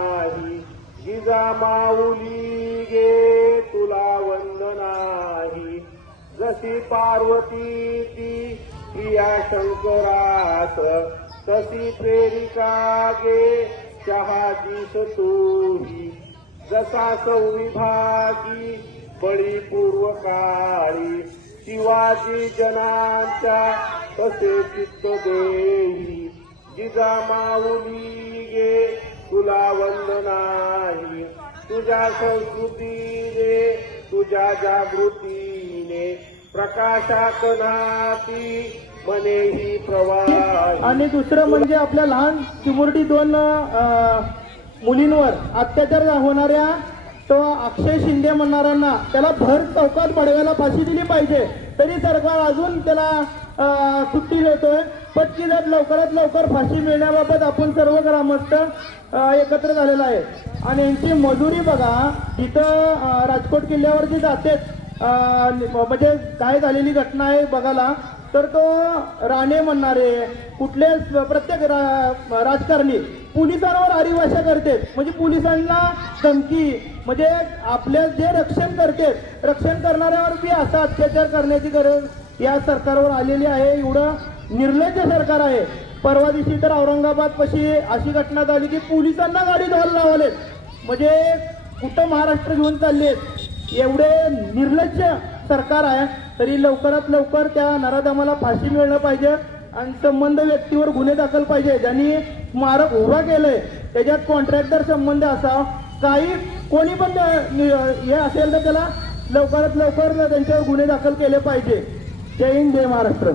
नाही. जिजा माऊली गे तुला वंदनाही जशी पार्वती ती प्रिया शंकरास तशी प्रेरिका गे शहाजीस तूही. जसा संविभागी बळी पूर्व काळी. शिवाजी जनांच्या तसे चित्त देही जिजा माऊली नाही. तुझ्या संस्कृतीने तुझ्या जागृतीने प्रकाशात नाती मनेही प्रवाही. आणि दुसरं म्हणजे आपल्या लहान चिमुरडी दोन मुलींवर अत्याचार होणाऱ्या तो अक्षय शिंदे म्हणणाऱ्यांना त्याला भर चौकात बडव्याला फाशी दिली पाहिजे. तरी सरकार अजून त्याला सुट्टी देतोय. पटकी लवकरात लवकर फाशी मिळण्याबाबत आपण सर्व ग्रामस्थ एकत्र झालेला आहे. आणि यांची मजुरी बघा जिथं राजकोट किल्ल्यावर जी जाते म्हणजे काय झालेली घटना आहे बघायला तर तो राणे म्हणणारे कुठले प्रत्येक रा- राजकारणी पोलिसांवर आरिभाषा करते म्हणजे पोलिसांना धमकी म्हणजे आपले जे रक्षण करते रक्षण करणाऱ्यावर बी असा अत्याचार करण्याची गरज या सरकारवर आलेली आहे. एवढं निर्लज्ज सरकार आहे. परवा दिवशी तर औरंगाबाद पशी अशी घटना झाली की पोलिसांना गाडी धोल लावलेत म्हणजे कुठं महाराष्ट्र घेऊन चाललेत एवढे निर्लज्ज सरकार आहे तरी लवकरात लवकर त्या नराधमाला फाशी मिळणं पाहिजे आणि संबंध व्यक्तीवर गुन्हे दाखल पाहिजे. ज्यांनी स्मारक उभा केलंय त्याच्यात कॉन्ट्रॅक्टर संबंध असा काही कोणी पण हे असेल तर त्याला लवकरात लवकर त्यांच्यावर गुन्हे दाखल केले पाहिजे. जय हिंद जय महाराष्ट्र.